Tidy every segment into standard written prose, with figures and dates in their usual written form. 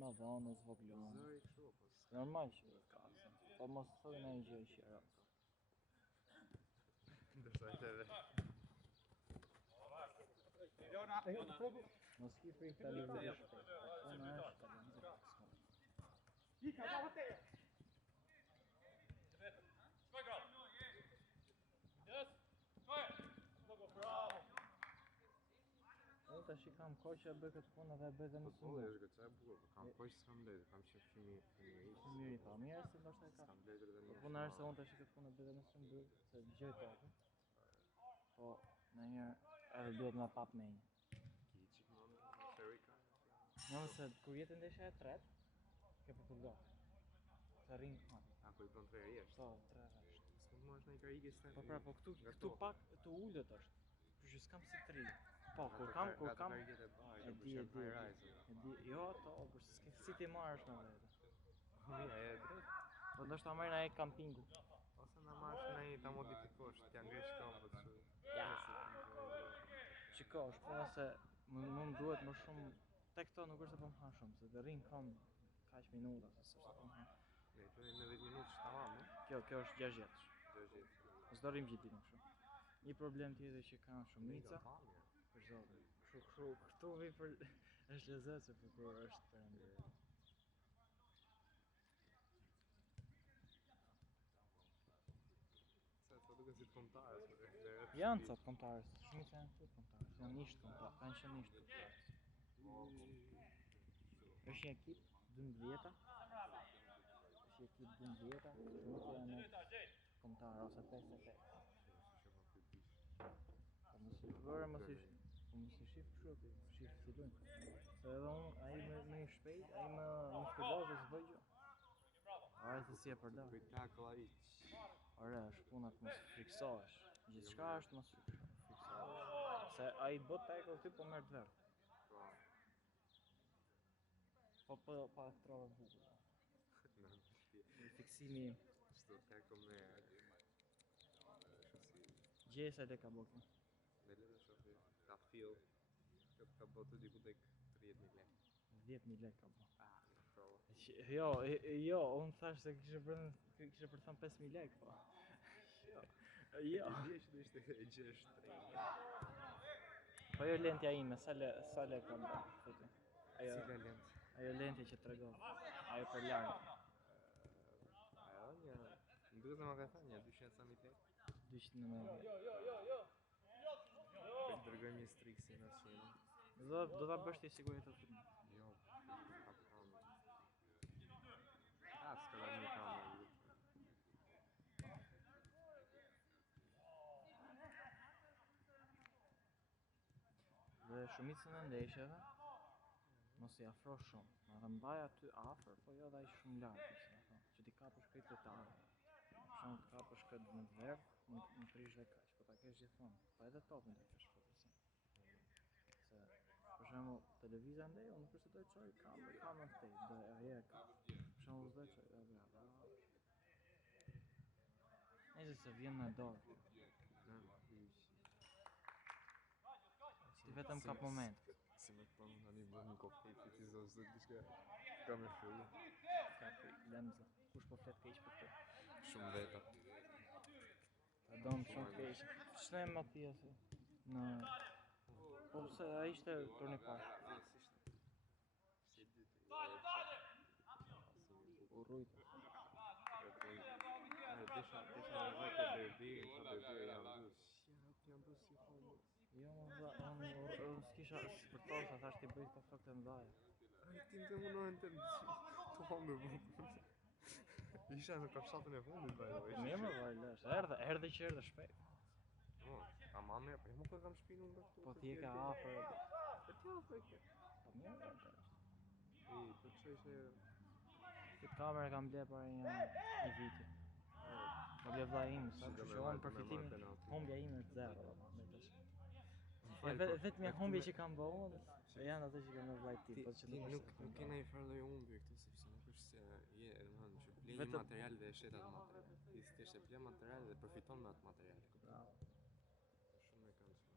më vonë, zvoglon. Zëri kështu po. Normal që ka. Po mos thoj në gjë që era. Ndërsa edhe. Mos ki frikë të lëvish shpejt. Puna është të lëvish. Unë tash i kam kohë që e bëj këtë punë dhe e bëj dhe më Po është goxha e bukur, po kam kohë që s'kam blerë, kam qenë fëmijë i mirë pa, mirë se ndoshta e ka. S'kam blerë dhe Po puna është se unë tash këtë punë e bëj dhe më shumë dur, se dëgjoj tokën. Po ndonjëherë edhe duhet më pap me një. Ki çik më Ferika. Jo se kur jetë ndeshja e tretë, ke Portugal. Sa rrin hati. A po i bën 3 herë jashtë. Po, 3 herë. S'mund të marrësh në karike s'ta. Po pra, po këtu pak të ulët është. Por që s'kam si 3. Po, kur kam e di, jo ato, por si ti marrësh në vetë. Mira, e drejt. Po ndoshta marrë në kampingu. Ose na marrësh në ta modifikosh, t'ja ngresh këmbët kështu. Ja. Shikosh, puna se më duhet më shumë tek këto nuk është se po më ha shumë, se të rrin kam kaq minuta se s'është po më ha. Ne këtu në 10 minutë tamam, no? Kjo është 60. 60. Mos do rrim gjithë ditën kështu. Një problem tjetër që kanë shumica. Për zotin. Kështu këtu vi për është lezet për kur është perëndir. Sa duket si kontarës. Janë ca kontarës, shumica janë këtu kontarës, janë nisht kontarë, kanë qenë nisht kontarës. Është një ekip 12-ta. Është një ekip 12-ta, shumica janë kontarë ose 55. Mos i shif kështu ti, shif si duan. Se edhe unë, ai më i shpejt, ai më shpërdor se s'bëj gjë. Ai se si e përdor. Spektakëll ai. Ore, është puna të mos friksohesh. Gjithçka është mos friksohesh. Se ai bot tackle ti po merr të verë. Po pa trova bukur. Fiksimi sto tackle me Gjesa dhe ka bërë. Dhe le të shohë, ka fill, ka bërë diku tek 30.000 lekë. 10.000 lekë ka bërë. Prova. Jo, unë thash se kishe për të thënë 5.000 lekë, po. Jo. Dije që do ishte 6-3. Po jo lentja ime, sa lekë ka bërë? Cila lent? Ajo lentja që tregon, ajo për larg. Ajo një, më duket se ma ka thënë një 200.000 lekë. 290. Për dërgojmë një strik si në qenë. Do ta bësh ti sigurisht të filmin. Jo, ka kamerë. S'ka da një kamerë. Dhe shumicën e ndeshjeve mos i afro shumë. Edhe mbaj aty afër, po jo dhe ai shumë larg, si më thon. Që ti kapësh këtë detaj. Për shembull, të kapësh këtë në verdh, më prish dhe kaq, po ta kesh gjithmonë. Po edhe topin ta kesh fokusin. Se për shembull, televiza ndej, unë nuk është do të çoj kamerën këtej, do ai e ka. Për shembull, do të çoj edhe atë. Nëse se vjen në dorë. Ti vetëm kap moment. Si me thonë tani bëm një kokë ti zozë diçka ka me fillu. Kapi lemza. Kush po flet keq për këtë? Shumë veta. Ta dom shumë keq. Ç'ne Matias? Në po pse ai ishte turni parë. Si ishte? Si ditë. U rrujt. Desha vajte derbi janë dus. Janë dus si homo. Jo, unë s'kisha për to, sa thash ti bëj këto flokë të mdhaja. Ai ti më mundohen të homë vë. Isha në kapshatën e fundit vajte. Mirë më vajlesh, erdhe që erdhe shpejt. Po, ama mirë, po më kam shpinun nga këtu. Po ti e ka afër. Po ti afër ke. Po mirë vajte. Po çështje këtë kamerë kam ble para një viti. Ka ble vlla im, sa që unë përfitimin humbja ime të zero. Vetëm një humbje që kam bërë unë, janë ato që kam vllai ti, po që nuk ke ndonjë farë lloj humbje këtu sepse nuk është se je, domethënë që ble një material dhe shet atë material. Ti thjesht e ble material dhe përfiton me atë material. Bravo. Shumë e këndshme.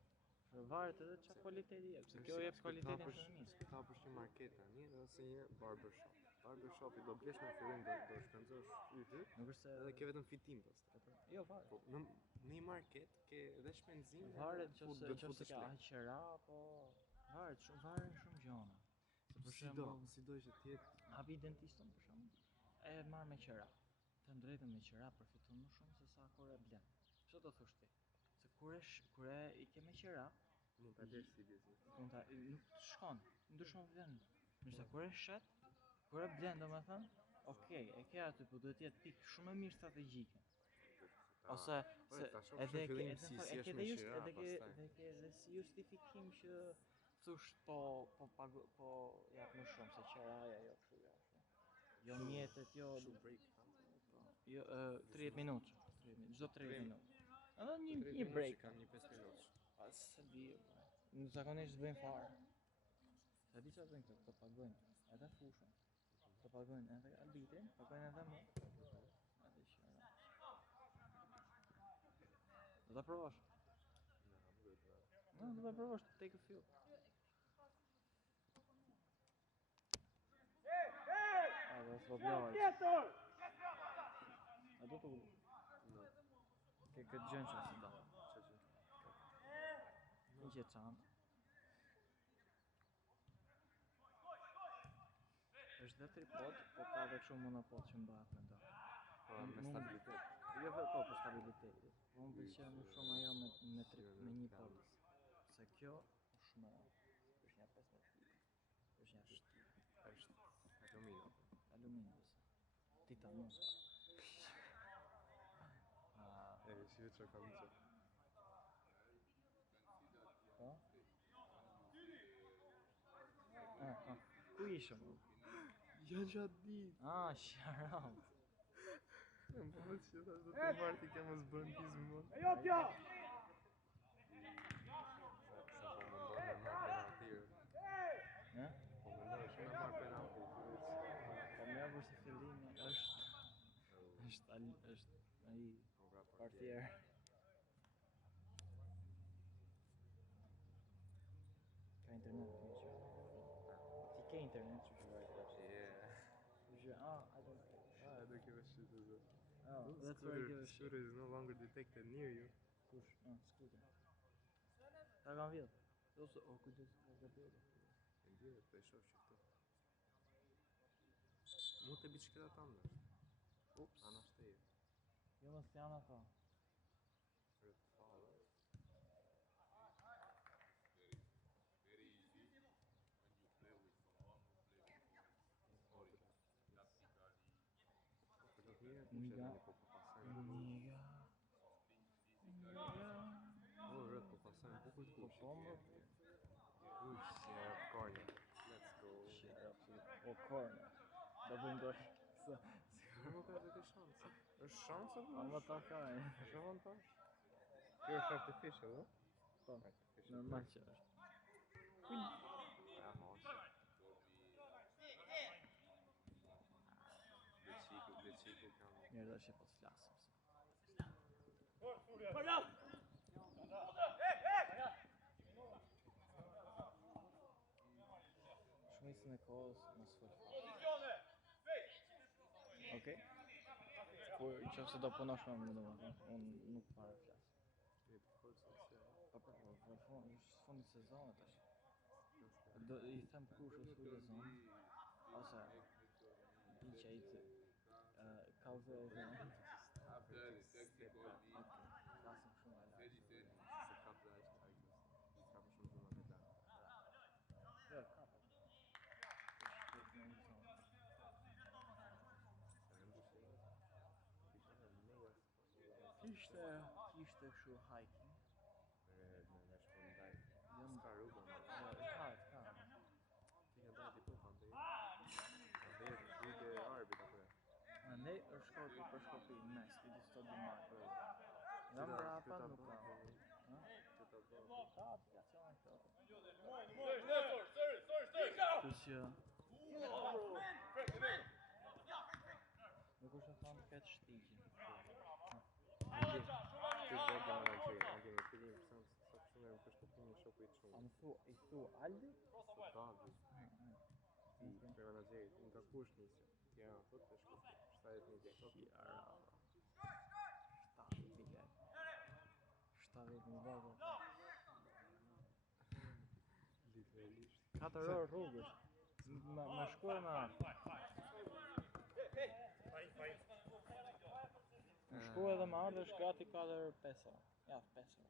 Varet edhe çfarë kvaliteti jep, se kjo jep kvalitetin fëmijës. Ka për një marketa, ose një barbershop. Barbershopi do blesh në fillim do shpenzosh yhy. Nuk është se Edhe ke vetëm fitim pastaj. jo varet. Po në një market ke edhe shpenzim. Varet nëse ka qera apo varet varen shumë gjëra. Se për shembull, si do ishte të jetë hapi dentistën për shembull, e marr me qera. Të drejtën me qera përfiton më shumë se sa kur e blen. Çfarë do thosh ti? Se kur e ke me qera, mund ta blesh si biznes. mund ta nuk të shkon, ndryshon vend. Nëse kur e shet, kur e blen domethënë, okay, e ke aty, po duhet të jetë pikë shumë e mirë strategjike. Ose se edhe ke edhe si justifikim që thosh po jap më shumë se qeraja jo kështu ja. Jo mjetet, jo break. Jo 30 minutë, çdo 30 minutë. Edhe një break kam një 5 minutë. Se di, në zakonisht bëjnë fare. Se di çfarë bëjnë këto, të pagojnë edhe fushën, të pagojnë edhe arbitrin, pagojnë edhe më. Atë qera. Do ta provosh? Do ta provosh, take a few. Do të voblohet. A do të u? Ke këtë gjën që se do. Një që çantë. Është dhe tripod, po ka dhe kështu monopod që mbahet me do. Po me stabilitet. Jo po për stabilitetin. Po më pëlqen më shumë ajo me një pod. Se kjo është më është një 15 kg. Është një Është aluminium. Aluminium. Titanus. Si vetë që kam që. Po? Ku ishëm? Janë gjatë ditë. Sharam. Më përë që ta do të marrë ti ke mos bërë pizmë më. E jo tja! Sa po më ndonë me marrë penaltirë. Po më ndonë shumë me marrë penaltirë. Po më për se fillimi është ai partjer. Ka internet për që. Ti ke internet që shërë. I don't care. I don't give a shit as well. Oh, that's where I give a shit. Scooter is no longer detected near you. Kush? Scooter. Ta kam vjedh. Ose kujdes ka vjedh. E ndjerë, po e shoh që këto. Mund të biçikleta tanë. Ups. Ana shteje. Jo mos janë ato. Niga. Rrët po pasajnë bukur të kush. Corner. Let's go. O corner. Do bëjmë gol. Nuk ka vetë shanse. Është shanse po? Ama ta ka. Është avantazh. Kjo është artificial, ëh? Po. Normal që është. Beciku kam. Mirë do që po s'flasim. Shumicën e kohës mos fol fare. Okej? Kur nëse do punosh me mua domethënë, unë nuk para flas. Po, është fundi i sezonit tash. Do I them kush është fundi i sezonit. Ose i çajtë cauze dhe flasim shumë ala. Se ka plagj Tigers. Ka për shumë zona të lartë. Jo, ka po. Kishte kështu hiking. Në shpëndaj. Jo S'ka rrugë. ka. Ti ka dalë diku pandej. Pandej rrugë e arbit apo. Ne është shkopi për shkopi mes, i di sto dimarë. Jam brapa nuk ka. Ka aplikacione këto. Kështu nuk është e thonë këtë shtigje. Ti do të marrë që ne kemi fillim sa shumë në shkopin e kujtë A shumë. më i thu Aldi? Davi, i menaxherit, nga kush nisi? Tiranë, thotë të shku 70.000 lekë. Fjara. 70.000 lekë. 70.000 lekë. Literalisht. 4 orë rrugës. Me shku e me atë. Më shku edhe me atë është gati 4-5 orë. Ja, 5 orë.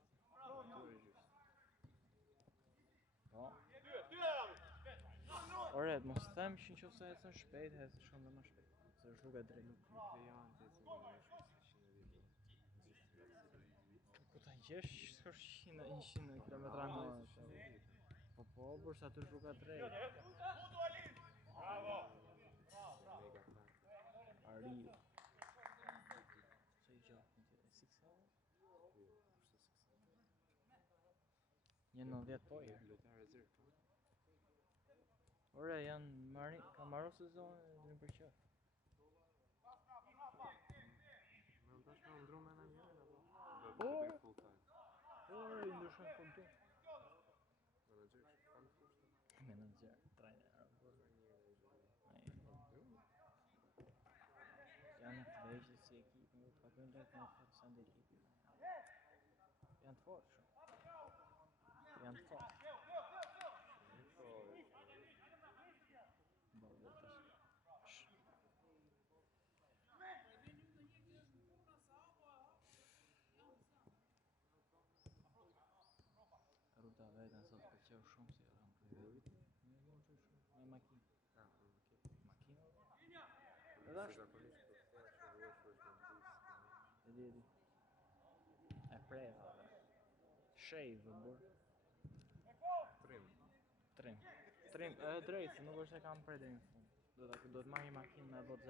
Po. Ore, mos them që nëse ecën shpejt, ecën shumë dhe më shpejt. Se është rruga drejt. Nuk lejon të ecën më shumë se 110. Ku ta gjesh s'është 100 km/h. Po, bursa aty është rruga drejt. Mega tak. Ariu. Se i gjatë në tjetë, 6 hours? Një 90 poje. Lojtar rezerv, po. Ore, ka marrë sezonin në për qef. Me më tash me ndru menaxherin apo? Do Po. të bëj full time. Ore, i ndryshon kur du. Menaxher, kam kushte. Menaxher, trajner. Janë të vegjë si ekip, nuk pagojnë lekë në të send ekipi. Janë të fortë shumë. Janë të fortë. Bëllë të Ruta vetën sot pëlqeu shumë si ram për vetë. Me makinë. Makinë? Edhe është. Edi. E preva dhe. Shave, bur. Trim, drejt, se nuk është e kam prej deri në fund. Do të marr një makinë me bot 0-0.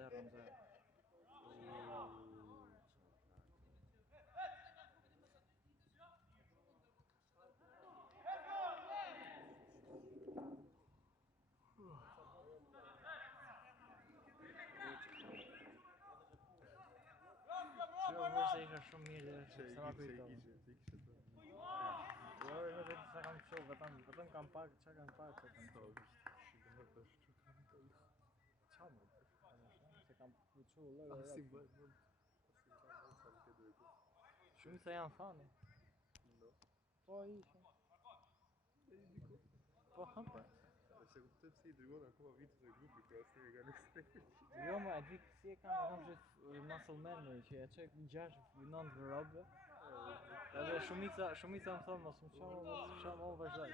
Jo, vërse isha shumë mirë dhe se ma kujtoj. Jo, vetë sa kam qo, vetëm kam pak, qa kam pak, se kam qo. Qa më bësh? Se kam qo lëve dhe. Shumë se janë fani. Po ishin. Po hapër. Se kuptoj pse I dërgon akoma vitet e grupi, për asnjë nga nuk s'e. Jo, ma e di si e kam gjithë muscle memory që e qek 6-9 robë. Edhe shumica më thonë mos më qamë, unë vazhdoj.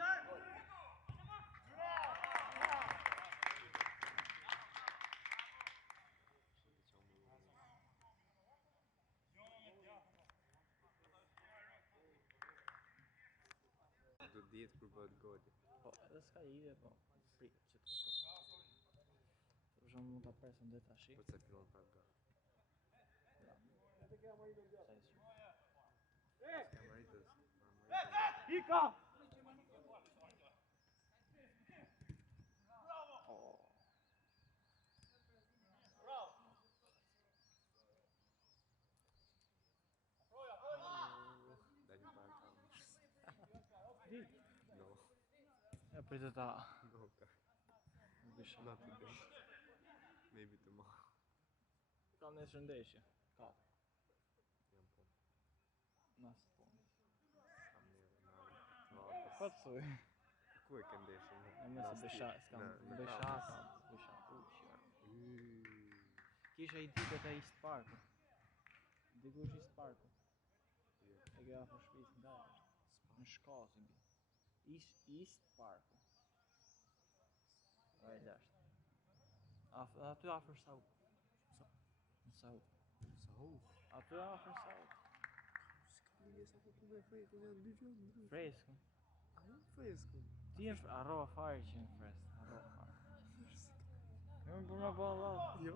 Do djetë kur bëhet goli. Po, edhe s'ka ide, po, pritë që të kupto. Për shumë mund të presëm dhe tashi. Po se fillon prap gati. Kamaritas. Ika! Dalim para kamerës. No. Ja pritë ta... No, ka. Bisha. Not today. Maybe tomorrow. Kam nesër ndeshje. Ka. Jam po. Nasë po. Kam neve Po të thuj. Ku e ke ndeshjen? E me se Besha, s'kam. Besha kam. Besha. Kisha I ditë të East Parku. Dikush East Parku. E ke afër shpis nga është. Në Shkallë bi. East Parku. A e lashtë. Aty afër Sauk. Në Sauk. Aty afër Sauk. Fresku. Ti e arrova fare që në fresk. Arrova fare. Në më për më bëha Allah. Jo.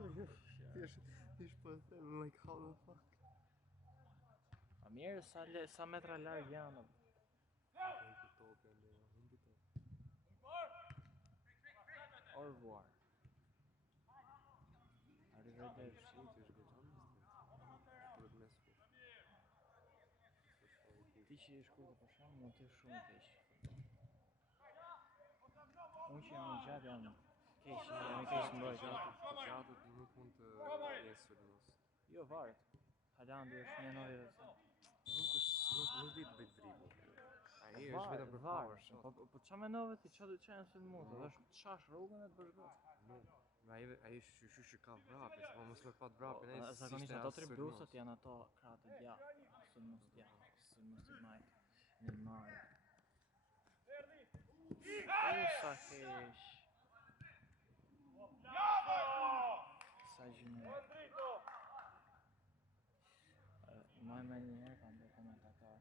Thjesht po e them, like how the fuck. A mirë sa metra larg janë. Au revoir. Arrivederci. Ti që je shkurtër për shembull, mund të jesh shumë i keq. Mu që jam i gjatë, jam keq, jam i keq mbrojt. Të gjatët nuk mund të jenë sulmos. Jo, varet. Haalandi është një nojë... Nuk di të bëjt dribbling. Ai është vetëm për power shot. Po qa menove ti, qa janë sulmuar? Është të shash rrugën e të bësh gol. Nuk. Ai shysh ka vrapje, po mos më pat vrapjen ai. Zakonisht ato tre blusat janë ato krahët e djathtë. Sulmues të djathtë, sulmues të majt. Neymar. Sa kesh. Sa gjënë. Maj me njëherë kam bërë komentator.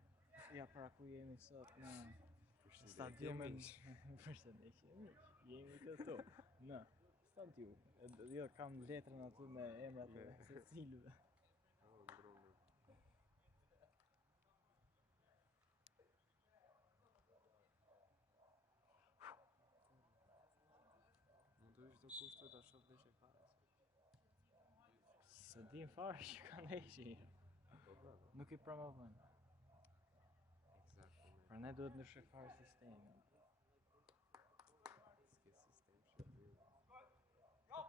Ja, para ku jemi sot në stadiumin... Përshëndetje miq, jemi këtu në stadium. Jo, kam letrën aty me emrat e secilëve. Mund të ishte kushtu ta shoh lesh e fare. Se din fare që kanë heqi. Nuk i promovojnë. Pra ne duhet ndryshoj fare sistemi. S'ke sistem shqiptar.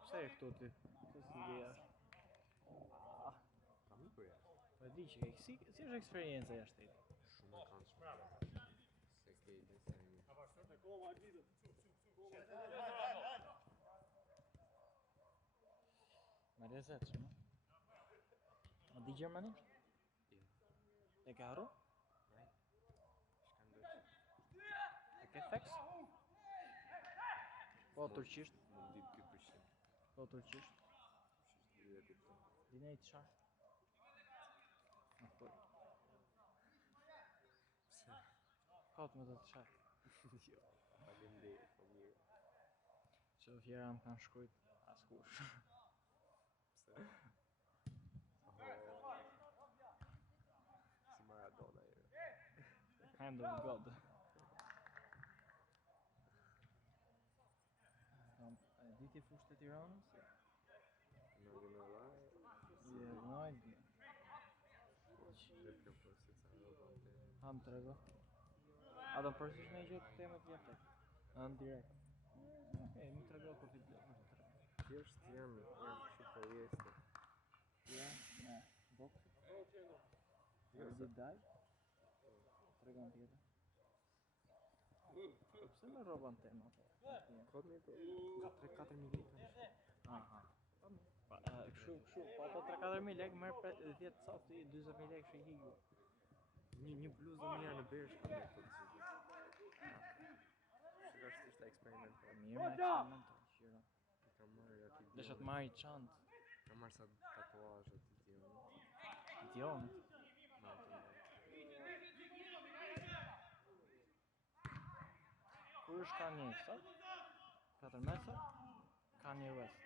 Pse e këtu ti? Pse si dhe jashtë? Kam ikur jashtë. Po e di që si është eksperienca jashtëtit? Shumë e këndshme. Se ke ide se një. Me lezetshme, no? A di gjermanisht? Jo. E ke harru? Nej. Shkandoq. E ke theks? Po turqisht? Mund dit ky pushim. Po turqisht? Ju e kupton. Dinej të qarë? Po. Pse? Kot me të qarë. Jo. Faleminderit, po mirë. Që fjera më kanë shkrujt askush. Pse? Si Maradona jo. Hand of God. Di ti fushë të Tiranës? Në general. Je gnajt. Dhe plëpër se ca robante. Ham të rego. A do përsysh me i gjithë temët jetë? Në direkt. Okej, më të rego për video. Thjesht jam kështu po jeste. Ja, boks. Jo, di daj. Tregon tjetër. Pse me roban tema po? Kot me po. Ka 3-4 mijë lekë. Aha. Kështu, po ato 3-4.000 lekë merr 10 safti 40.000 lekë që i higu. Një bluzë do mirë në Bershka me këtë zgjidhje. Shka është ishte eksperiment. Mirë me eksperimenta, qira. I kam marrë aty. Desha të marrë çantë. Kam marrë sa tatuazh aty dion. Dion. Kur është Kanye, sot? 4 mesa? Kanye West.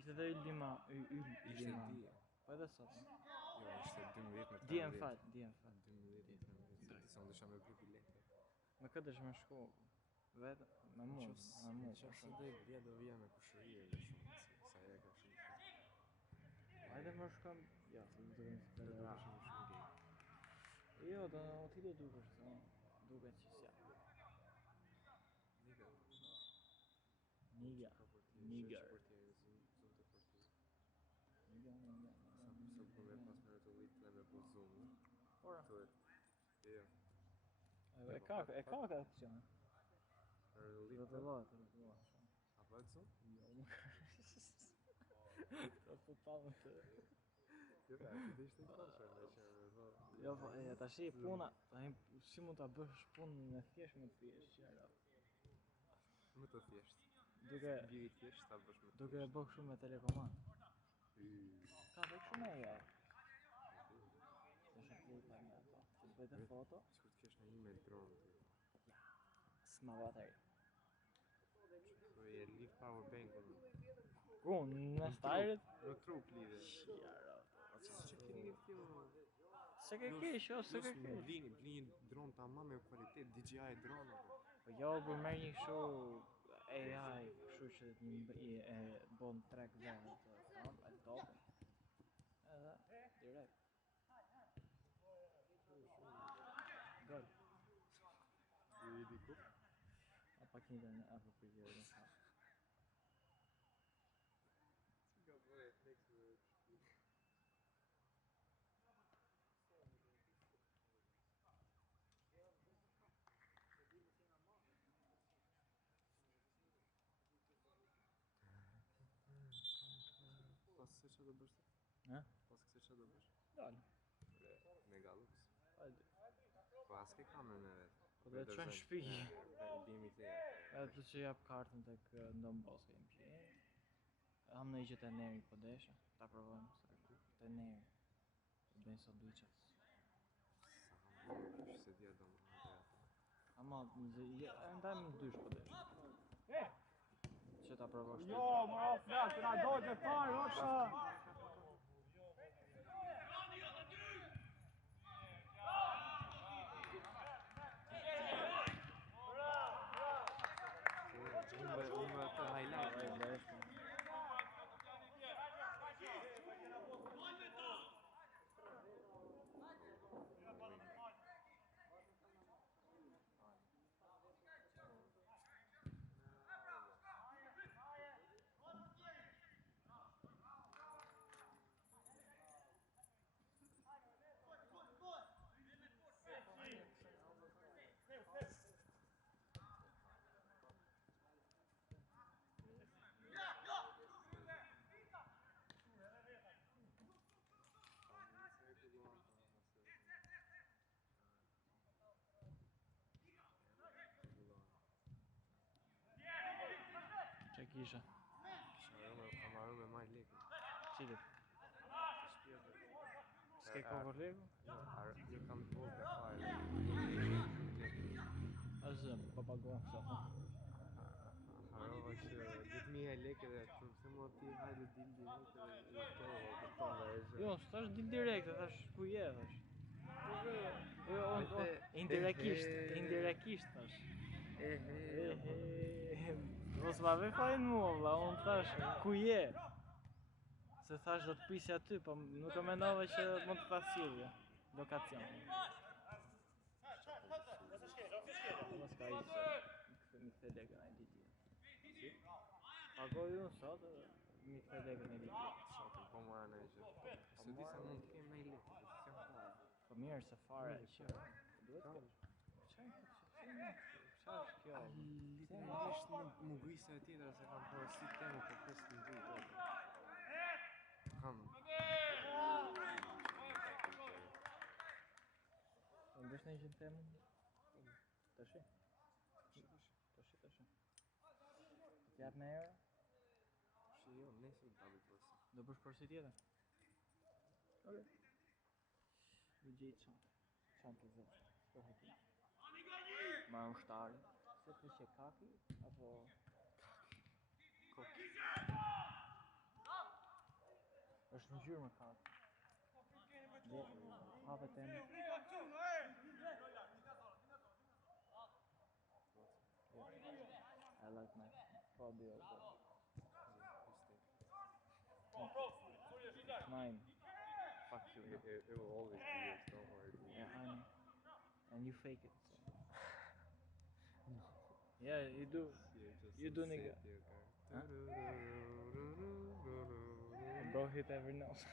Ishte dhe Ylima. Ishte di. Po edhe sot. Jo, ishte 12 me 13. Diem fal. 12 me 13. Ti son dësha me grupi lekë. Me këtë është me shku. Vetë, me mu. Qofse do i vje do vija me kushërie dhe shumë. Sa e ka shumë. Hajde më shkëm. Ja, se do të Do vëmë të shumë shumë gay. Jo, do ti do dukesh, duket që s'ja. Niga. Niger. Sa po me pas me të ujtë dhe me po zoom. Ora. Jo. E ka ka opcione. Rëllit të lohet. A po e të zoom? Jo, më ka po pamë të... Jo, ti dhe ishte i pasër me që me vë. Jo, po, tash puna, si mund ta bësh punën me thjesht me thjesht, qera. Më të thjesht. Duke biri thjesht ta bësh me. Duke e bërë kështu me telekomand. Ka bëj kështu me ja. Është plot pa me ato. Të bëjë foto. Sikur të kesh në një me dron ti. Ja. S'ma bateri. Po e lidh power bank-un. Ku në stajrit? Në trup lidhe. Shjara. Ç'e ke lidh ti? Se ke kesh, jo, se ke kesh. Blin një dron tamam me kvalitet DJI drone. Po jo, për merr një kështu AI, kështu që e bën track vetë atë, e topin. Edhe direkt. Gol. I di ku? paketën apo frigiderin e sa. Si ka bërë reflekseve të shpirtit. Pas se që do bësh ti? Ha? Pas se që do bësh? Dalë. Mega lux. Hajde. Po as ke kamerën e vet. Po do të çon në shtëpi. Bimi te. Edhe që jap kartën tek Ndon Boska im që. Ham në gjë të neri po desha. Ta provojmë se të neri. Të bëjnë sanduiçe. Sa hamburger se dia do më hapë ato. Ama ndaj më dysh po desha. Që ta provosh. Jo, mora flas, na doje fare, hoqa. Unë të highlight. Çe kisha? Kam marrë me marrë lekë. Cilit? Shpirtë. S'ke cover legu? Jo kam të vogël fare. Azëm, pa paguam sa. Harova që 10.000 lekë dhe se mo ti hajde dil direkt dhe kupton dhe e Jo, s'tash dil direkt, thash ku je thash. Jo, indirektisht thash. Mos ma ve fajin mua vlla, unë thash ku je. Se thash do të prisja aty, po nuk e mendova që mund të ta sillje. Lokacion. Mos ka ishte. Mi kthe legën e ditë. Pagoj unë sot, mi kthe legën e ditë. Sot po mora në gjë. Se di se mund të kem me lekë, s'jam fare. Po mirë se fare që duhet të çfarë kjo? Literalisht më guisa e tjetër se kam porosit temë për 15 vite. Kam. Po ndesh në gjë temën? Tash. Të jap me euro? Shi jo, nesër do bëj porsi. Do bësh porsi tjetër? Okej. Do gjej çantë zot. Po heti. Ma ushtari. Se të që kaki, apo... Koki. është në gjyrë me kaki. Dhe hapet e në... I like my Fabio. Mine. Fuck you. It will always be yours, don't worry. Yeah, I know. And you fake it. So. Yeah, you do. You do, nigga. Huh? Bro hit every nose.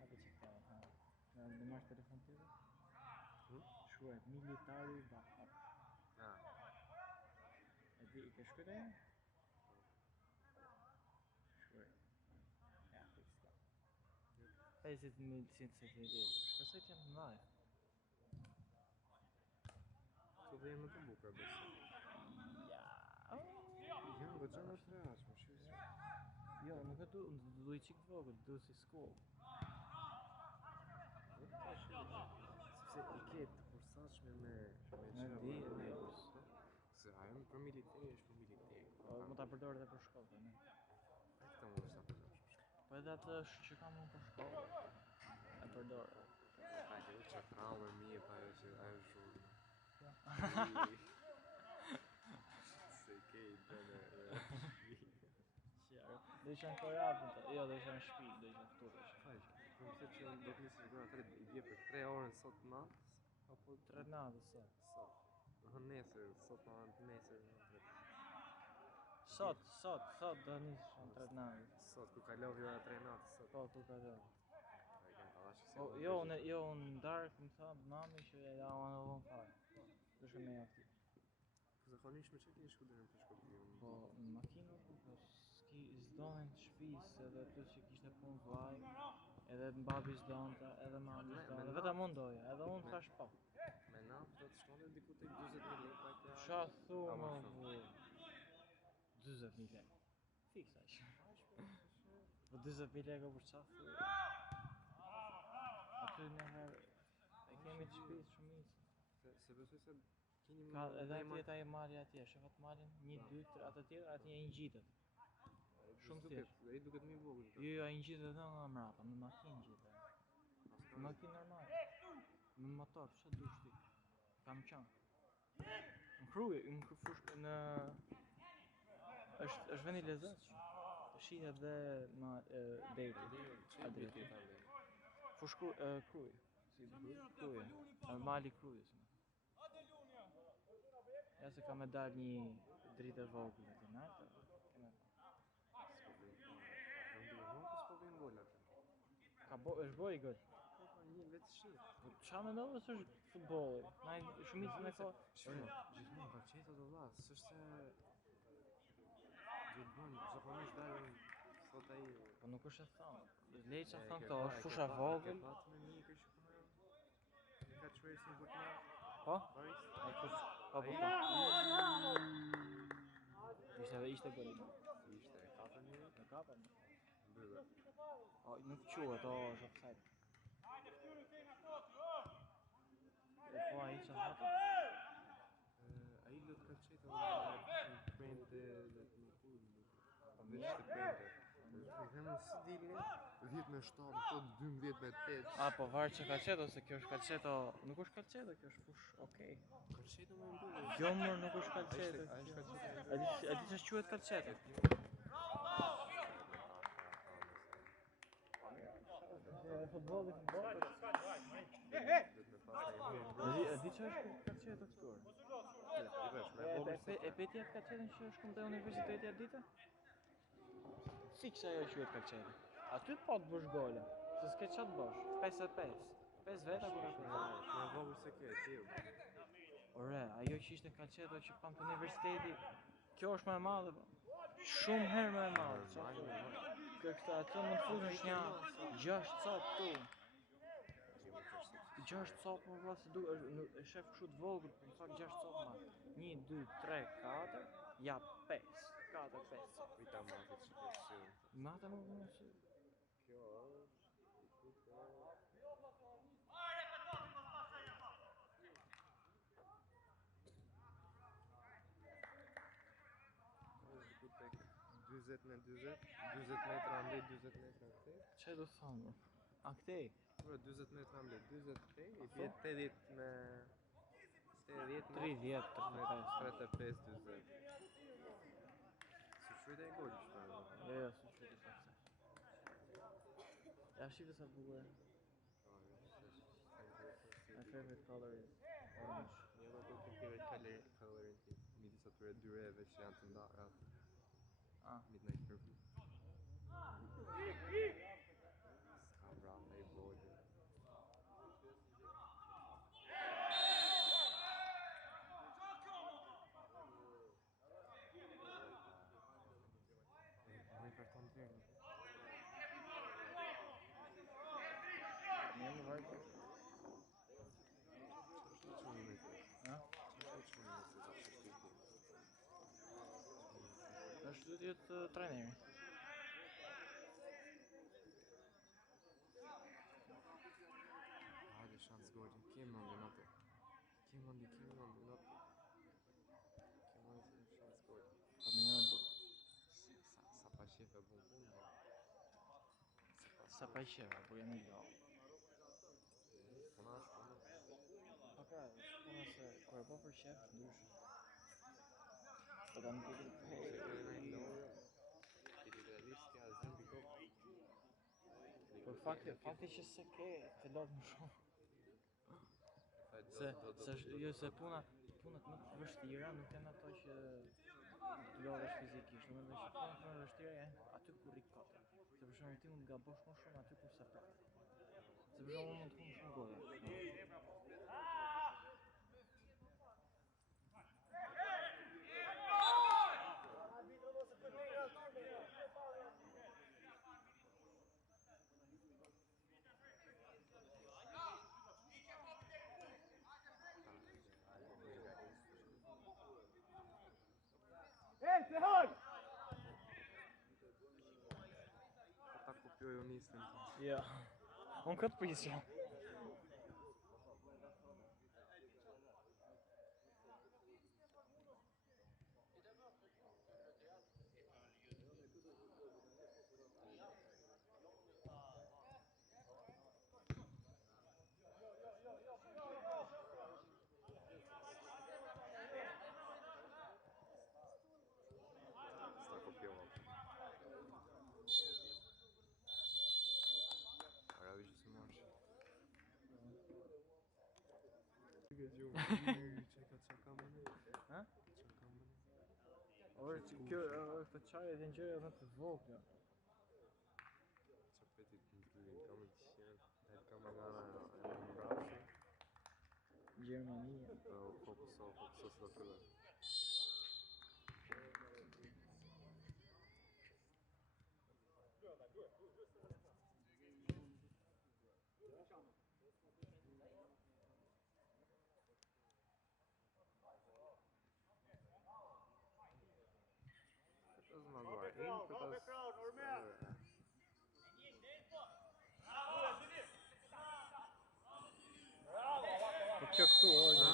Hadi çekten ha. Yani marş telefon teve. Shuhet militari Bahar. Ah. E di i ke shkruar? Shuhet. Ja, fiks. 50.000 centimetri. Shpresoj të jenë të mëdha. Këto dhe jenë më të bukura besoj. Ja. Janë goxhana të rehatshme, shuhet. Jo, nuk e du, du i qik vogël, du si skull. Sepse i ke të përshtatshme me di, se ajo për militeri është për militeri. Po më ta përdor edhe për shkollë, ne. Këtë mund të përdorësh. Po edhe atë që kam unë për shkollë, e përdor. Ajo që ka më mirë pa ajo që ajo shumë. Se ke i bënë Do isha në korapën, jo, do isha në shtëpi, do isha këtu. Faq, po më thënë që do të nisësh gjëra atë i bie për 3 orë sot natës, Apo Trenadë sot. sot. Nesër, sot nesër. Sot do nisë shumë trenadë. Sot ku kalov ora 3 natë sot. Po, ku ka do. Po, Jo, unë darkë më tha mami që e da unë në fare. Dushë me jafti. Zakonisht me që keni shku deri në Peshkopi? Po, në makinë po s'donin shtëpisë edhe plus që kishte punë vllai, edhe babi s'donte, edhe mami s'donte, vetëm unë doja, edhe unë thash po. Me natë do të shkonde diku tek 40.000 lekë atje. Qa thumë vu? 40.000 lekë. Fiksa që. Po 40.000 lekë për qa thumë? Aty në herë, e kemi të shpisë shumicë. Se besoj se keni Ka edhe atje e marrë atje, shefat marrin 1, 2, 3, atë tjetër atje e ngjitet. Shumë thjesht. Ai duket më i vogël. Jo, ai ngjitet edhe nga mbrapa, me makinë ngjitet. Me makinë normale. Me motor, ç'a dush ti? Kam qenë. Në kruje, në fushë në është vend i lezetshëm. Shihet dhe ma deri. Çfarë bëhet këta? Fushë kruje. Si kruje. Normali kruje. Ja se ka me dal një dritë e vogël aty natë. Është boj gol. Një vetë shi. Qa me ndodhë është futbolli? Shumicën e kohë. Gjithmonë ka qeto do vlla, s'është se duhet bën, zakonisht dalin sot ai. Po nuk është e thonë. Leqa thonë këto, është fusha vogël. Pat me mikë që punon. Ka çuar si butna. Po? Baris. Ai kush? Po. Ishte gol. Ishte 4-1. Në kapa. Mbyllë. O, nuk quhet, o, është offside. Po ai që hapa? Ai do të ka qeto në prente dhe në punë. Po vetë të prente. Kemë si dilni 10-7, këto 12-8. A, po varë që kalqeto, se kjo është kalqeto, nuk është kalqeto, kjo është fush, okej. Kalqeto më mbyllë. Jo mërë nuk është kalqeto. A është kalqeto? A di që quhet kalqeto? Futbolli. A di që është kalqeto këtu? E peti atë kalqetën që është këmë të universiteti atë dita? Si që ajo quhet kalqeto? Aty po të bësh gole, se s'ke qa të bësh, 55. 5 veta kur është Me vogël se kjo e tillë. Ore, ajo që ishte kalqeto që pam të universiteti, kjo është më e madhe, po. Shumë herë më e madhe. Kjo këta ato mund të futesh një 6 copë tu. 6 copë më valla se e shef kështu të vogël, në fakt 6 copë ma. 1, 2, 3, 4, ja 5. 4, 5 copë. Kujta matë që kështë. Mata më vëmë që... Kjo është... Tek 40 me 40, 40 metra mbi 40 metra këtej. Çe do thonë? A këtej? Po 40 metra mbi 40 këtej, i bie 80 me 80 30, 35. 35 40. Si shujt ai gol çfarë? Jo, si shujt e Ja shifë sa bukur. My favorite color is orange. Jo, do të favorite color midis atyre dyreve që janë të ndara. Midnight Purple. Ska vrap e vogël. Ai karton verde. Në vajtë. është të jetë trajneri. Hajde shans gojën, kemë në natë. Kemë në natë. Kemë në shans gojën. Po më njërë bërë. Sa pa shefe bon punë. Sa pa shefe, po jemi jo. Puna është punë. Oka, është puna se kërë po për shef, ndushë. Po da më të të pejë. Po fakti që se ke, të lodhë më shumë. Se punat më të vështira nuk janë ato që të lodhesh fizikisht, do të thonë që punat më të vështira aty ku rri kota. Se për shembull ti mund të gabosh më shumë aty ku se prap. Se për shembull mund të humbësh shumë gola. Te hoj! Ata kopjojnë nisën. Ja. Unë këtë prisja. Sta kopjoval. Ora vi që se marsh. Çaka më ne. Ha? Çaka më ne. Orë kjo këtë çaje dhe ngjëra më të vogla. Çapetit në ndryrin kamë të qenë. Dal kamë nga mbrapsht. Gjermania. Po Kosovë s'do filloj. Këtë zmaguar, këtë Po kjo këtu orë.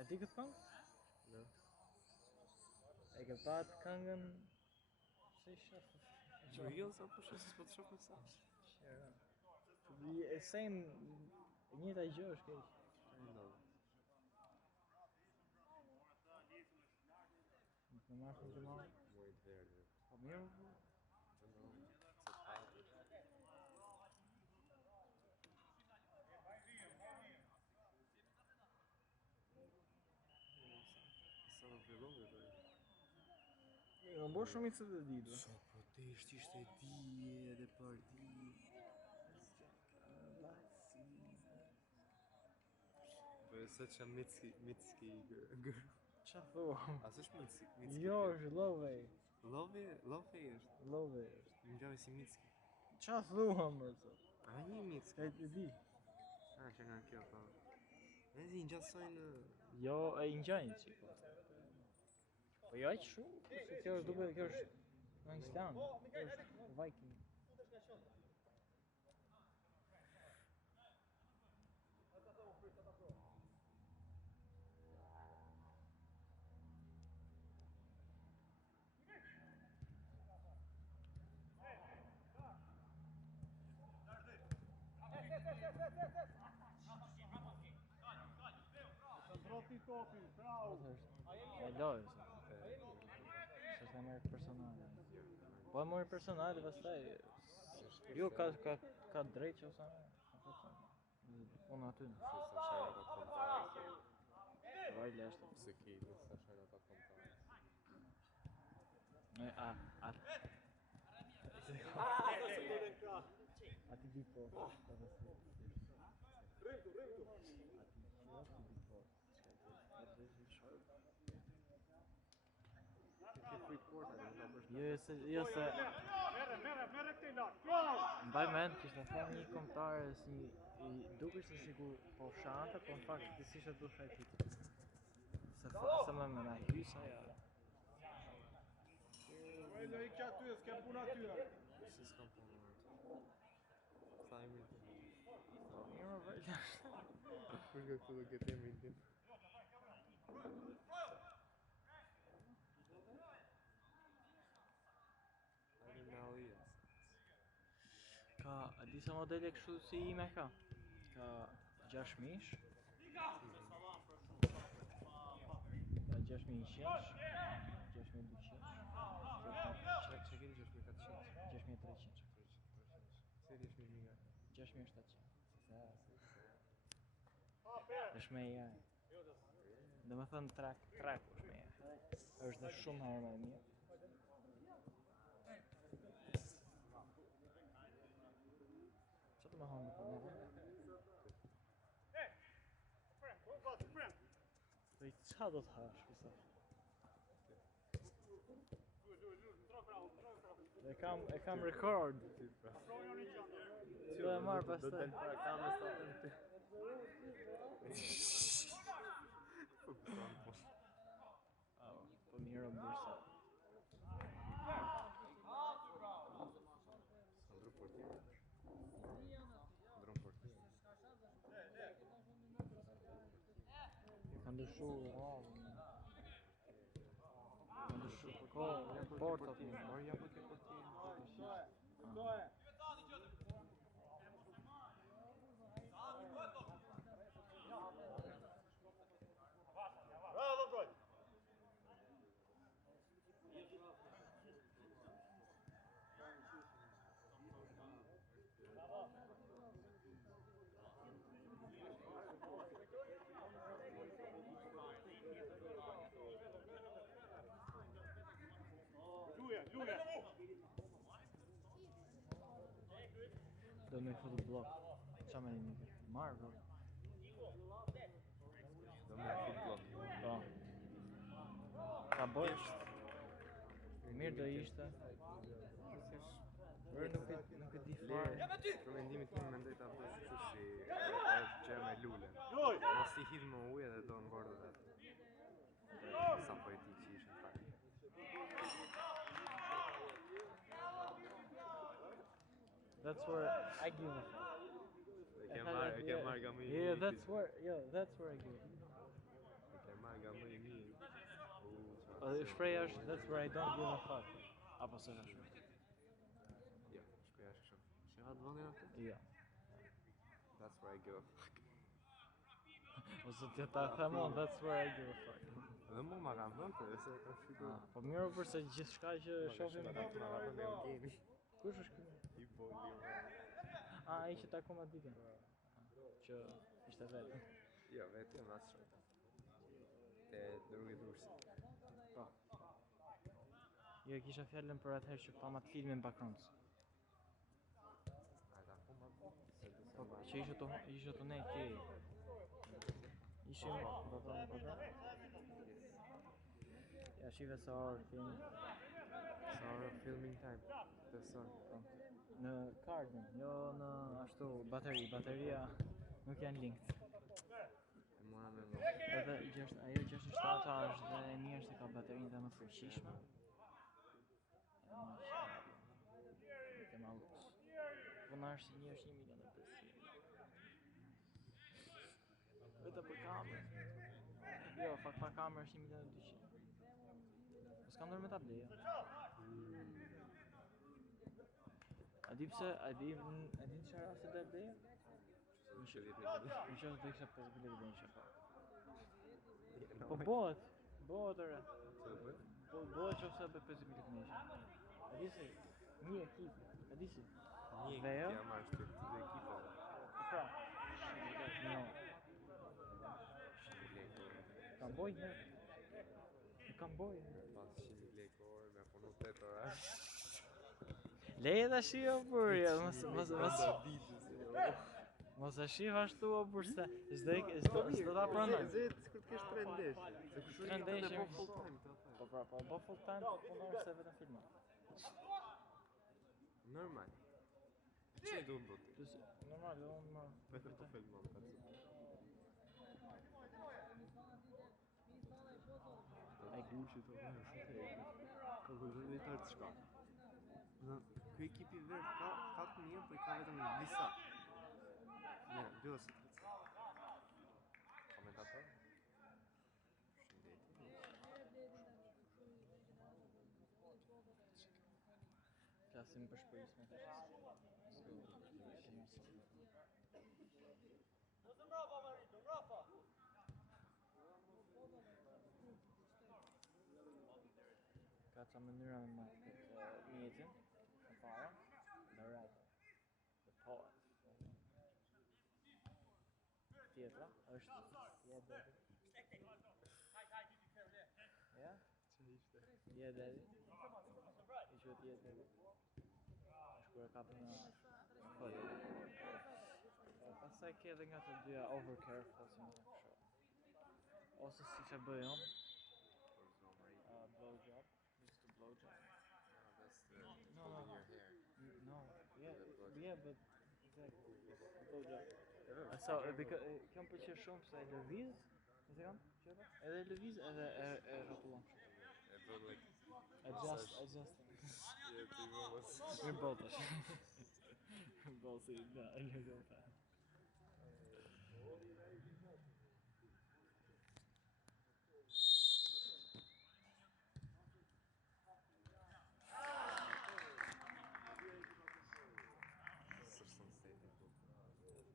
E di këtë këngë? No. E ke pa të këngën si shef? Reels apo s'po të shoh më sa? E same njëta gjë është keq. No. Nuk më marrë në gjëma. Moj të verdhë. Po mirë. Sa më fillove të Më bo shumicë të ditë. Sa protest ishte dije edhe parti. Po sa që Mitski gër. Qa thua? A s'është Mitski? Jo, është Lovej. Love është. Lovej është. Më gjave si Mitski. Qa thua më të? A një Mitski? Ka e di. A që nga kjo pa. E zi ngjasojnë Jo, e ngjajnë që po. Po jo aq shumë, se kjo është duke, kjo është në Island, kjo është Viking. Troti topi, bravo! E lojë, se s'e merë personale. Po e mori personale, pastaj, jo ka drejt që ose unë aty në. se sa shajnë ata kontarë. Vaj leshtë. Se kejtë sa shajnë ata kontarë. A ti di po. Jo se Mere këtej lartë, bravo! mbaj mend kishte thënë një kombëtare si i dukesh se sikur po fshante, po në fakt ti s'ishe dusha e tij. Se më na hysa ja. Ojë i ka ty, s'ke punë aty. Se s'kam punë atë. Sa emrin të Mirë më vëllë. Kur nga këtu do këtë emrin tim. Animalia. Ka disa modele kështu si ime ka. Ka 6 mish. Ka 6100, 6200, Çka keni 6400? 6300, Se 10.000 nga. 6700. është me AI. Dhe me thënë track është me AI. është dhe shumë herë më e mirë. Që të me hangë për më? Dhe qa do të hash, kësa? E kam record. Do e marrë pas të. Po mirë o bursa. Sandro portier. Ka ndryshu radhën. Ka ndryshu portat. Ja po ke portier. Do me foto blok. Qa me një marrë bro. Do me fut blok. Po. Ka bërë. Mirë do ishte. Nuk e di fare. Për mendimin tim mendoj ta bësh kështu si gjë me lule. Mos i hidh më ujë dhe do ngordë vetë. Sa poetik që ishin fare. That's where I give a fuck. E ke marrë nga më i mirë. Yeah, that's where I give a fuck. E ke marrë nga më i mirë. Shpreja është that's where I don't give a fuck. Apo se është shumë. Jo, shpreja është kështu. Sheha të vendin atë? Jo. That's where I give a fuck. Ose të ta themon that's where I give a fuck. Dhe mu ma kam thënë për se ka fitur. Po mirë përse gjithçka që shohim. Ma kam thënë me Eugeni. Kush është ky? I boli. Ai që takon ma ditën. Që ishte vetë. Jo, vetë jam as shumë. Te rrugë Durrësi. Po. Jo, e kisha fjallën për atëherë që pama të filmin Bakrons. Ata po ma Po, që ishte të nej ti. Ishim, po. Ja, shive sa orë film. Sa orë filming time. Besoj. Në cardin, jo në ashtu bateria nuk janë linked. E mora me më. Edhe ajo 67 është dhe e mirë se ka baterinë dhe më fuqishme. Nuk e mallus. Po na është një është 1.500.000. Vete për kamerë. Jo, fakt pa kamerë është 1.200.000. Po s'kam dorë me ta blej. A di pse, a di në çfarë rasti do e bleja? Në qoftë do kisha 5 bileta dhe një shaka. Po bëhet ore. Po bëhet që ose be 5 bileta dhe një shaka. A di se, një ekip, a di se? Një ekip jam ashtu, të ekipave. Pra, no. Kam boj herë. Kam boj herë. Pas 100 lekë orë, me punu 8 ora. Leje ta shi o burja, mos e shih ashtu o bursa, s'do ta pranoj. Zet, kur të kesh 3 ndeshje. Se kush Tre ndeshje. po full time të Po pra, po full time, po punoj se vetëm filma. Normal. Çe do të bëti? Normal, unë më Vetëm po filmon ka të. Ai guçi to është shumë të ekip. Ka gojë të shka. Ky ekipi verë ka të mirë, po i ka vetëm disa. Ne, dy ose tre. Komentator? flasim për shpërisme të ka ca mënyra me marrë këtë mjetin në para dhe rap dhe poet. Ti e tjetra është Jededi. Ja? Jededi. I quhet Jededi. Është kur e kapën në fol. Pastaj ke edhe nga të dyja overcare flasim kështu. Ose siç e bëj unë, blowjob, just a blowjob. That's the No, holding no. your hair. No, yeah, but exactly, blowjob. Edhe So, because kam pëlqyer shumë se e lëviz, nëse kam qefa, edhe lëviz edhe e rrotullon kështu. e bën like Adjust. yeah, ti vëmos. Mirë botash. Bosi, da, e lëgëm pa. Sërson se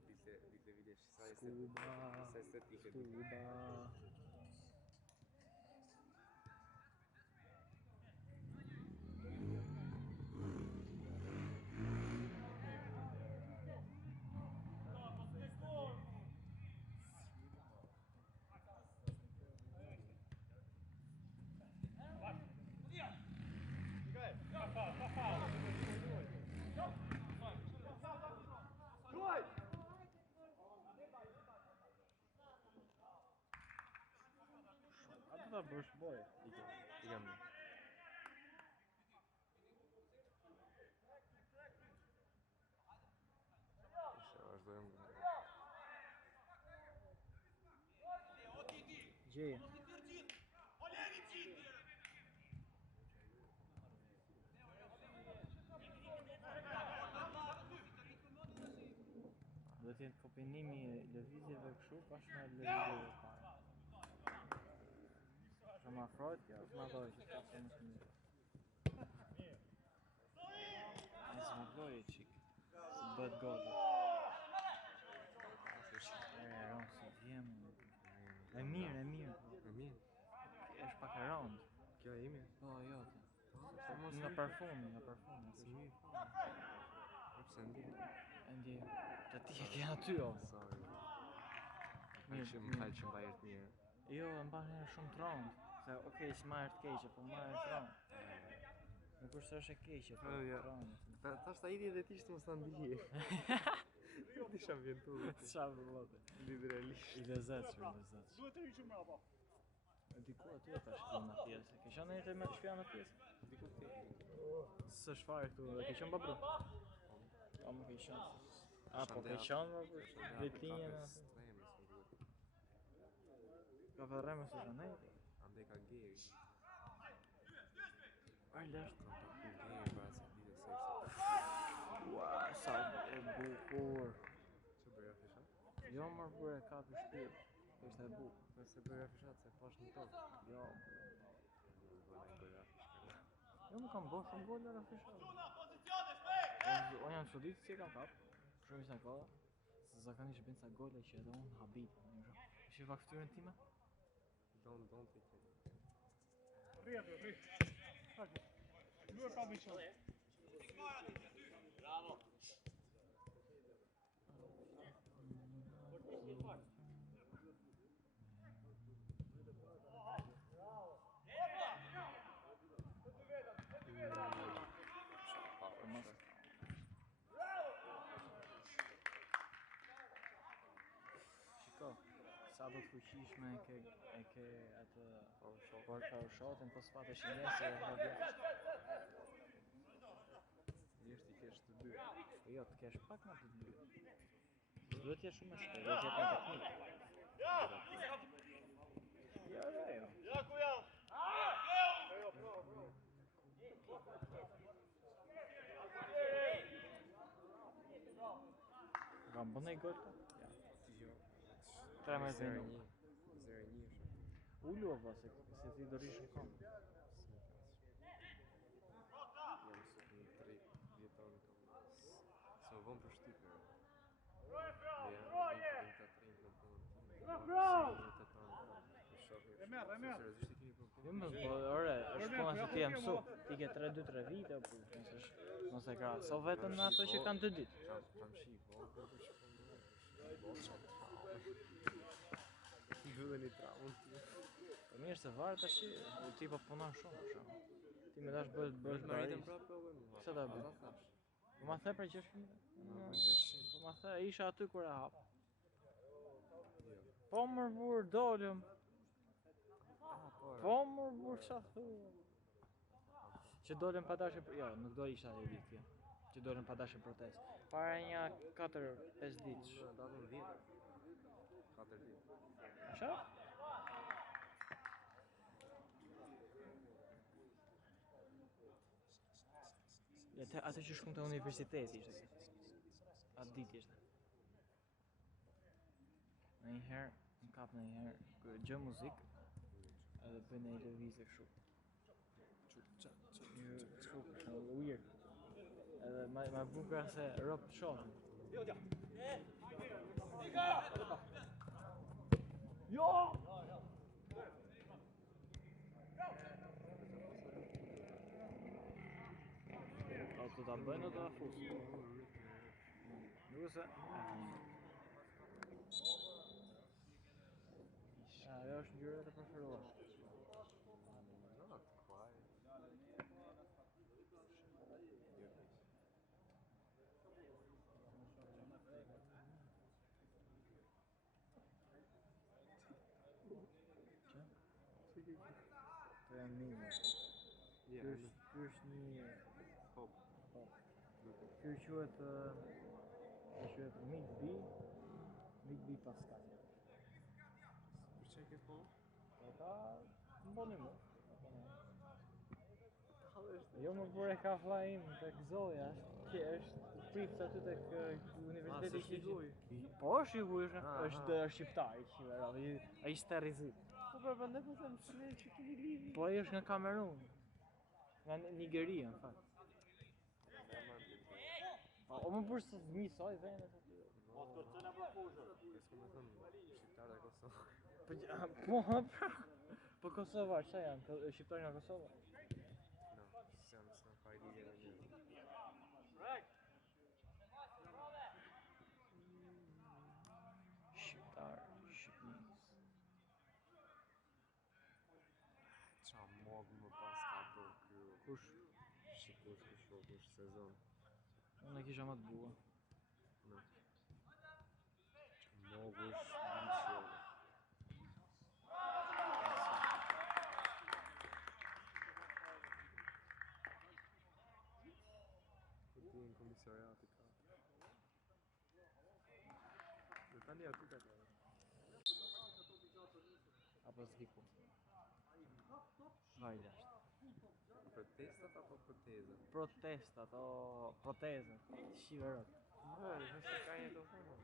vite videsh sa Skuba, estetike. skuba. A do ta bësh boje? I kam. Vazhdojmë. Gjeje. Do të jetë kombinimi i lëvizjeve kështu bashkë me lëvizjeve fare. Shumë afrohet kjo, më dojë që ka të më shumë. Nësë më dojë qik, se bëhet godë. Ronë si vjem. E mirë. E mirë. Është pak e rond. Kjo e imi. Po, jo të. Nga parfumi. Si mirë. Pse ndi? E ndje, të ti e ke aty o. Sorry. Mirë, Që më mirë. falë që mbajert mirë. Jo, më bane shumë të rond. Se, okej, s'ma është keqe, po ma është rond. Nuk është se është e keqe, po Ja. të rond. Tash ta idi dhe ti që të më sa ndihje. Ti sham vjentu. Qa vëllote? Literalisht. I lezetshëm. Duhet të hiqim mbrapa. Diku aty e tash ti Matias. Ke qenë ndonjëherë me shtëpia Matias? Diku ti. S'është fare këtu, ke qenë babru? Po më ke qenë. A po ke qenë babru? Vetlinje në. Ka vërreme se janë. Ande ka gej. Ai lart. Gej pra se di se është. Ua, sa e bukur. Ço bëra fisha? Jo më bërë ka për shpirt. Ishte e bukur. Se bëra fisha se pash në tokë. Jo. Bëra fisha. Jo më kam bërë shumë golla në fishat. Unë jam çudit si e kam kap. Shumë ishte kolla. Se zakonisht bën sa golla që edhe unë habit. Shiva fytyrën time? Don't take it. Rri. Duhet ta bëj çfarë? Shiko, sa do të fuqishme e ke atë power shotin, po s'pat e shinjesë e hodja. Thjesht i kesh të dy. Po jo, të kesh pak nga të dy. Duhet t'jesh shumë e shpejt, duhet t'jetë në teknikë. Jo. Ja ku jam. Kam bënë i gol? Ja. Jo. 13 0-1 është. Ullu o se ti do rish në kom. Jam sot në 3 vjeton kam. S'më vëm për shtypje. E merr. Jo më po, ore, është puna se ti e mësu. Ti ke 2-3 vite, po mos e ka. So vetëm në ato që kanë 2 ditë. Kam shi, po, pra, unë ti. Po mirë se varet tash, ti po punon shumë për shkak. Ti më dash bësh Më baris. rritën prapë ullën. Sa ta bëj? thash. Po ma the për 600. Ma për 600. Po ma the isha aty kur e hap. Jo. Po më vur dolëm. Po, Po më vur ç'a thua. Që dolën pa dashje, jo, nuk do isha e ditë kjo. Që dolën pa dashje protestë. Para një 4-5 ditësh. datën 10. 4 ditë. Ç'a? Atë që shkon te universiteti ishte. Atë ditë ishte. Në një herë, më kap në një herë, gjë muzikë, edhe bëj në një lëvizje kështu. Kështu, weird. Edhe ma bukur se rob të shohin. Jo! A të ta bëjnë o të ta fusë? Nuk e se... Ajo është ngjyra e preferuar. Not quite. Të janë mime. Ky është një... Hop. Ky quhet Mick B Pascal. Për çe ke po? Po ta mboni më. Jo më bure ka fllajim tek Zoja, është prift aty tek universiteti i Shqipërisë. Po është i vujshëm, është shqiptar i qeverisë, ai ishte rrezik. Po për prandaj po them ç'ne që keni lidhje. Po ai është nga Kamerun. Nga Nigeria, në fakt. O më bërë se njësoj vendet aty. Shqiptar dhe Kosovë. Po Kosova, ç'a janë? Shqiptar nga Kosova? No, s'jam fare lidhje dhe një. Shqiptar, Shqipnis. Qa mod më pas ka bërë kjo. Kush? Shikush kush sezon. Unë e kisha më të bua. Mogush biqe. Po ti në komisariati ka. Dhe tani aty ka ka. Apo s'diku. Hajde. Protestat apo protezat? Protestat, o protezat. Shiverot. Është ka një të thonë.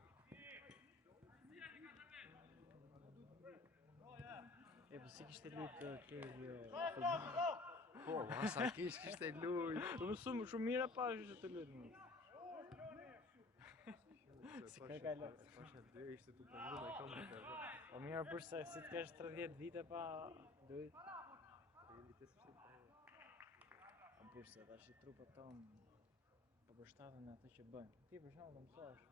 E po si kishte luajtë kjo Po, sa kishte luj. Do më shumë mira pa ishte të luajtë më. Si ka kalu? Pasha dy ishte tu pengu me kam të të. Po mirë përse si të kesh 30 vite pa luajt. Po përse tash i trupët tonë po përshtaten atë që bëjnë. Ti për shembull do mësosh.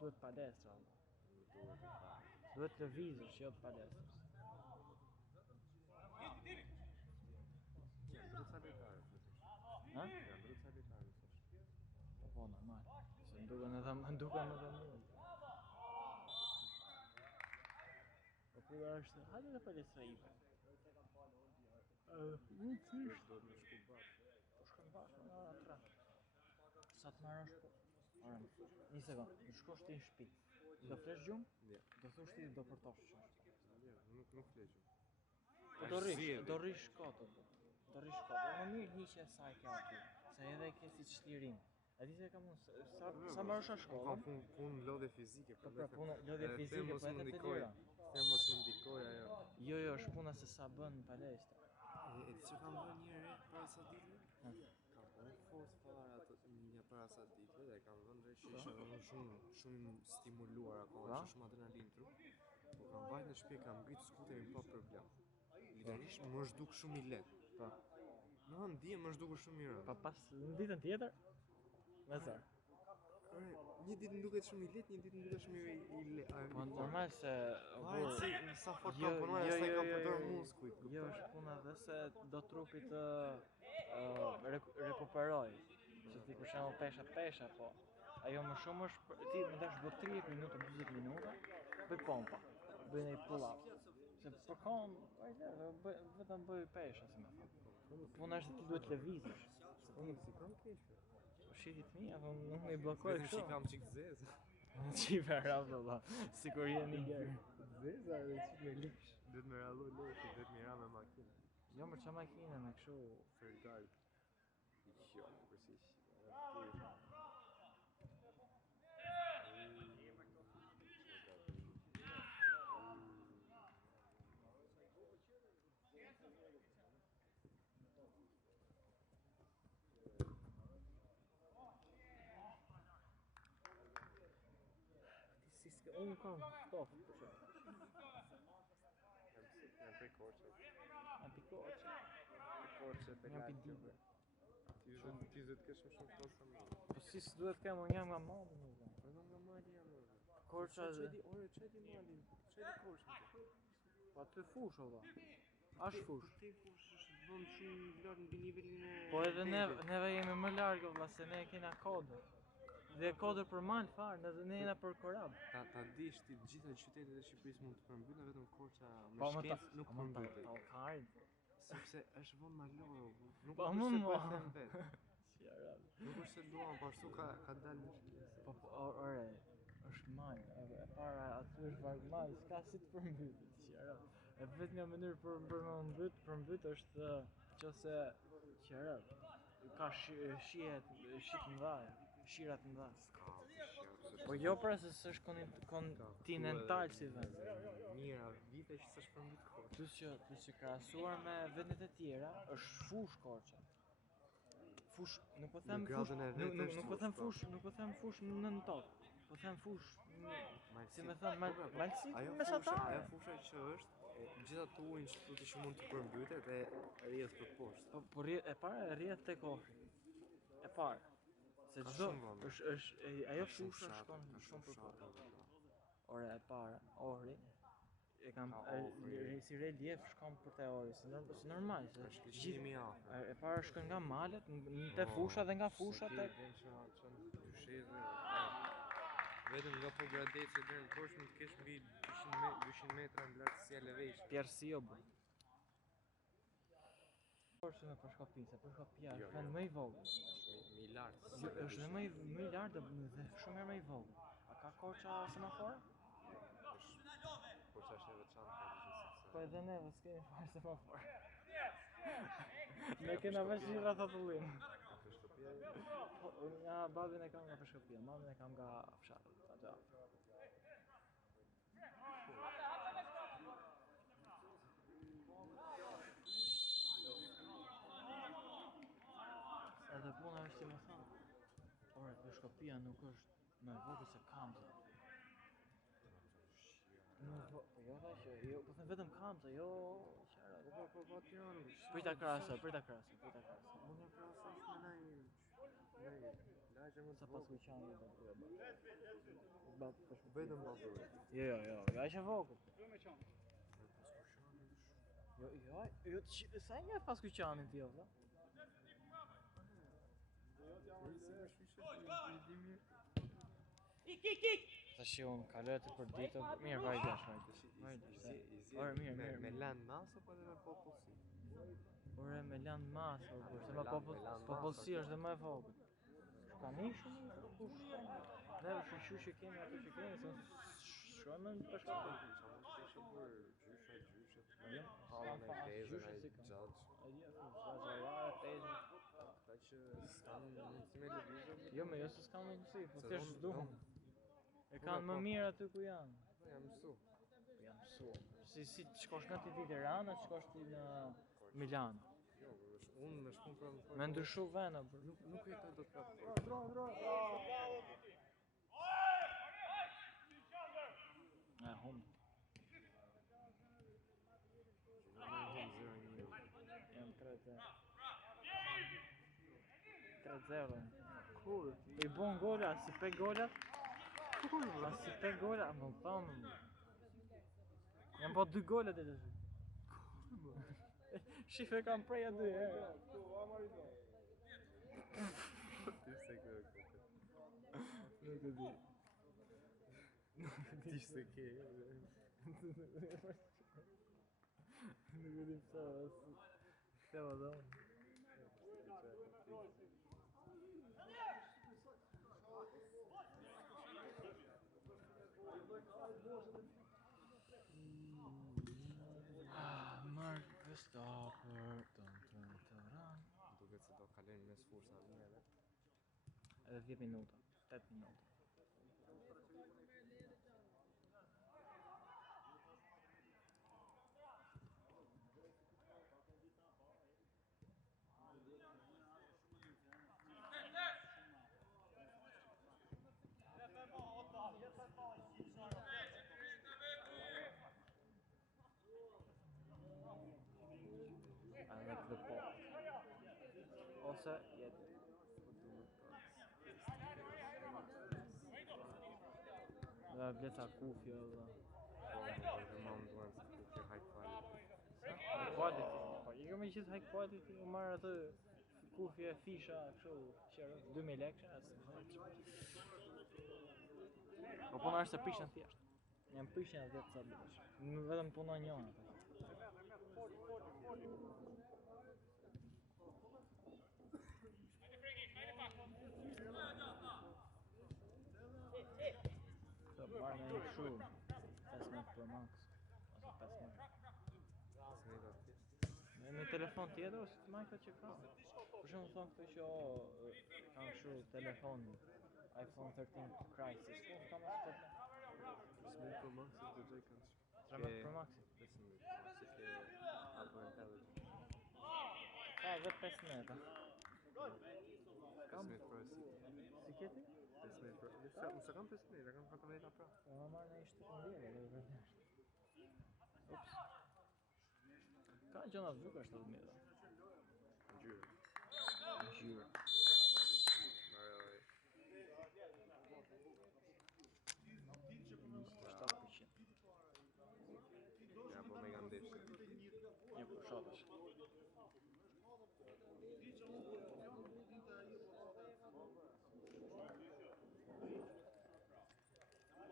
Duhet palestra. Duhet lëvizësh, jo palestra. Ha? Po normal. Se nduken edhe më mirë. Po kur është, hajde në palestra ime. Nuk thjesht. Do të shku bashkë. Po shkon bashkë në ora 3. Sa të marrësh po? Ora, një sekond, do shkosh ti në shtëpi. Do flesh gjumë? Jo. Do thosh ti do përtosh çfarë? Nuk fleqëm. Po do rish kotë. Do rish kotë. Më mirë hiqe sa e ke aty. Se edhe ke si çlirim. A di se kam unë sa marrësh në shkollë? Kam punë lodhe fizike. Po pra punë lodhe fizike, po edhe të tjera. Them mos më ndikoj ajo. Jo, është puna se sa bën në palestra. E di që kam bërë një herë para sa ditëve? Kam bërë forcë para ato një para sa ditëve dhe kam vënë re shisha dhe shumë stimuluar akoma, që shumë adrenalin në trup. Po kam vajt në shtëpi, kam ngritë skuterin pa problem. Literisht më zhduk shumë i lehtë. Po. Në ndihem më zhdukur shumë i rëndë. Pa pas në ditën tjetër? Me zërë. Një ditë më duket shumë i lehtë, një ditë më duket shumë i lehtë. Po normal se Varet si sa fort kam punuar, sa i kam përdorur muskujt. Jo, është puna dhe se do trupi të rekuperoj. Që ti për shembull pesha, po ajo më shumë është ti më dash do 30 minuta, 40 minuta, bëj pompa, bëj një pull up. Se përkon, vetëm bëj pesha, si më thon. Puna është se ti duhet të lëvizësh. Unë si kam keq. Po shihit mia, unë i bllokoj Vetëm kështu. që kam çik zezë. Qive rafë valla, sikur je një gjerë. Zeza edhe çik me lish. Duhet me rallu lekë, duhet me ra me makinë. Jo më qa makine me kështu. Fergal. I qo, përsi qo. Unë kam stofë, për shumë. Jam prej Korçë. Jam pi Korçë. Korçë të Jam pi lartë. Dibre. Ti zë të kesh më shumë kohë se mua. Po si s'duhet kem, unë jam nga Mali, më vjen. Po nga Mali jam. Korça Çe di Mali? Çe di Korçë? Po aty fush olla. Ash fush. Ti fush është vend shumë lart mbi nivelin e. Po edhe neve jemi më larg valla se ne kena kodër. Dhe kodër për mal fare, ne jena për korab. Ta dish ti të gjitha qytetet e Shqipërisë mund të përmbyten, vetëm Korça me Po më shkencë nuk përmbytet. Po karin. Sepse është vend malore. Nuk Po është më se mo. po e them vetë. Si arab. Nuk është se duam, po ashtu ka dalë në shkencë. Po ore, është mal, e para aty është varg mal, s'ka si të përmbytet, si arab. E vetmja mënyrë për me përmbyt është qose që arab. Ka shihet mëdha, shirat mëdha. Po jo pra se s'është kontinental si vend. Mira, vite që s'është përmbyt Korça. Plus që krahasuar me vendet e tjera, është fush Korça. Fush, nuk po them fush, nuk po them fush, nuk po them fush në tokë. Po them fush, si më thon, malsi mesatar. Ajo fusha që është, gjitha të ujnë që tuti që mund të përmbytet e rrjedh për poshtë. Po rrjedh e para rrjedh tek ofri. E para. Se çdo është ajo fusha shkon shumë për poshtë. Ore e para, ori e kam si relief shkon për te ori, si normal, se Gjithë e para shkon nga malet, te fusha dhe nga fusha tek vetëm nga po Gradeci deri në Korçë mund të kesh mbi 200 metra në lartësi elevation. Pjersi o bu. Korçë me Përshkopin, se Përshkopia është vend më i vogël. Mi lart. Është më i lart dhe shumë herë më i vogël. A ka Korça semafor? Korça është e veçantë. Po edhe neve s'kemi fare semafor. Ne kena veç një rreth atullim. Nga babin e kam nga Përshkopia, mamin e kam nga fshat. Edhe puna është që më thonë, ore, Përshkopia nuk është me vogël se Kamza. Po jo dhe që, po them vetëm Kamza, jo qara. Po Tiranë. Prita krasa. Unë krahasosh me lagje më të Sa pas kuqani dhe të vetëm babur. Jo, aq e vogël. Jo, sa një pas kuqanin ti valla? Tash unë kaloj aty për ditë, mirë vajdash. Ore mirë. Me land masë apo edhe me popullsi? Ore me land masë, se me popullsi është dhe më e vogël. Ka një shumë kush. Ne shoqë që kemi ato që kemi, se shkojmë në Përshkopje. Halla me tezën ai xhax. Ata që s'kan mundësi me lëvizje. Jo, jo se s'kan mundësi, po thjesht s'duhen. E kanë më mirë aty ku janë. Po jam mësu. Jam mësuar. Si të shkosh nga ti në Tiranë, të shkosh ti në Milano. Jo, unë më shkon për Me ndryshu vena, nuk jetoj dot prapë. Hum. Jam 3-0. Kur? I bon gola, si pe golat? A si pe gola? Më thamë... Jam po 2 golat e të shi. Shife kam preja 2 herë. Ti se ke Nuk e di. Ti se ke. Nuk e di pse as. Se vado. Mark Verstappen. Duket se do kalojnë mes fursave njerëve. Edhe 10 minuta, 8 minuta. I like the ball. Ose jetë. Dhe vleta kufje dhe... Mam duan se kufje high quality. High quality. Po, i kam qit high quality, u marrë atë kufje fisha, kështu, qërë, 2000 lekë, po puna është se prishën thjesht. Jam prishën e 10 sa bësh. Vetëm puna njëna. Të marrë në një shumë 15 Pro Max, ose 15. Me telefon tjetër ose të majka që ka. Për shumë thonë këtë që kam kështu telefon iPhone 13 Crisis, ku kam ashtë telefon? 15 Pro Max do gjej kanë. 13 Pro Max? 15 se ke Apple Intelligence. Ka edhe 15 ta. 15 Pro si. Si keti? 15 Pro. Nëse kam 15, kam 14 Pro. Po ma marrë në ishte të ndjerë, edhe vërtesh. Ups. Ka gjona të bukur 17 ta. Ngjyrë. Ngjyrë. Marrë. 27%. Ja, po me kanë desh. Një për shotash.